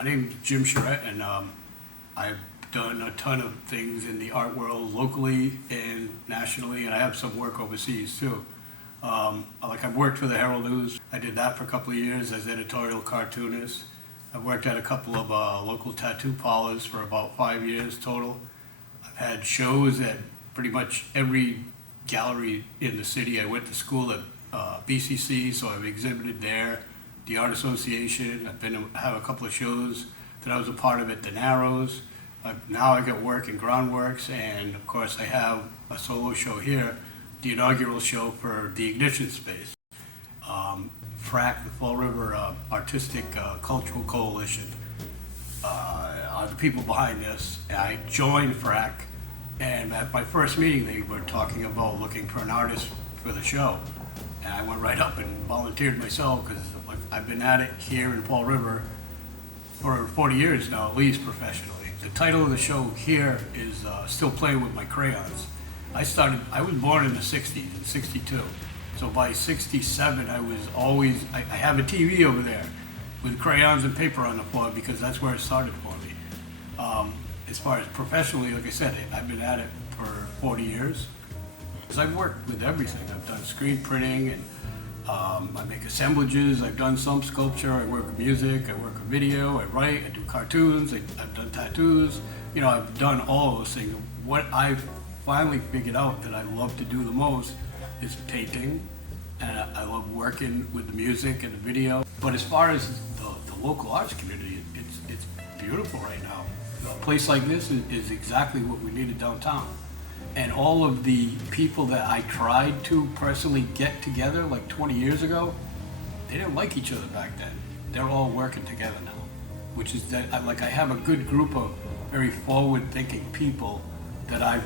My name's Jim Charette, and I've done a ton of things in the art world locally and nationally, and I have some work overseas too. I've worked for the Herald News. I did that for a couple of years as editorial cartoonist. I've worked at a couple of local tattoo parlors for about 5 years total. I've had shows at pretty much every gallery in the city. I went to school at BCC, so I've exhibited there. The Art Association. I've been to have a couple of shows that I was a part of at the Narrows. Now I got work in Groundworks, and of course I have a solo show here, the inaugural show for the Ignition Space. FRACC, the Fall River Artistic Cultural Coalition, are the people behind this. I joined FRACC, and at my first meeting they were talking about looking for an artist for the show. And I went right up and volunteered myself because I've been at it here in Fall River for 40 years now, at least professionally. The title of the show here is Still Playing with My Crayons. I was born in the 60s, in 62. So by 67, I have a TV over there with crayons and paper on the floor because that's where it started for me. As far as professionally, like I said, I've been at it for 40 years. Because I've worked with everything. I've done screen printing, and I make assemblages. I've done some sculpture. I work with music. I work with video. I write. I do cartoons. I've done tattoos. You know, I've done all those things. What I've finally figured out that I love to do the most is painting, and I love working with the music and the video. But as far as the local arts community, it's beautiful right now. A place like this is exactly what we needed downtown. And all of the people that I tried to personally get together like 20 years ago, they didn't like each other back then. They're all working together now, which is that I have a good group of very forward-thinking people that I've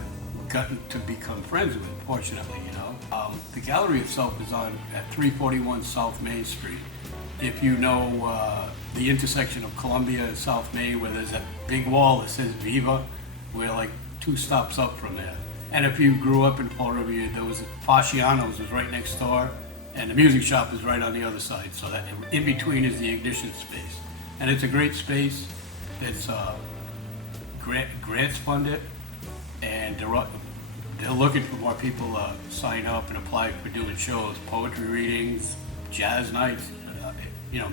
gotten to become friends with, fortunately, you know. The gallery itself is at 341 South Main Street. If you know the intersection of Columbia and South Main, where there's that big wall that says Viva, we're like 2 stops up from there. And if you grew up in Fall River, there was Fasciano's was right next door, and the music shop is right on the other side. So that in between is the Ignition Space, and it's a great space. That's grants funded, and they're looking for more people to sign up and apply for doing shows, poetry readings, jazz nights,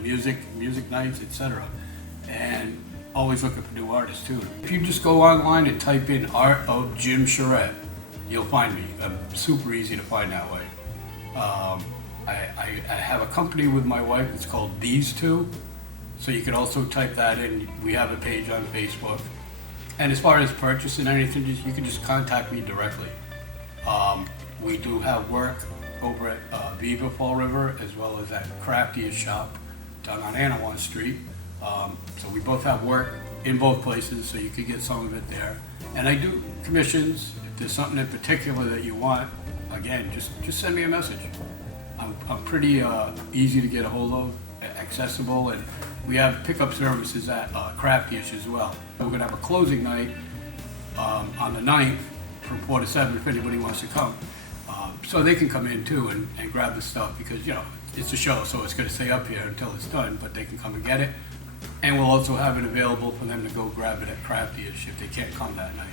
music nights, etc. And always looking for new artists too. If you just go online and type in Art of Jim Charette, you'll find me. I'm super easy to find that way. I have a company with my wife. It's called These Two. So you can also type that in. We have a page on Facebook. And as far as purchasing anything, you can just contact me directly. We do have work over at Viva Fall River, as well as at Craftiest Shop down on Anawan Street. So we both have work in both places, so you could get some of it there. And I do commissions. If there's something in particular that you want, again, just send me a message. I'm pretty easy to get a hold of, accessible, and we have pickup services at Craftiest as well. We're gonna have a closing night on the 9th from 4 to 7 if anybody wants to come. So they can come in too and grab the stuff because, it's a show, so it's gonna stay up here until it's done, but they can come and get it. And we'll also have it available for them to go grab it at Craftiest if they can't come that night,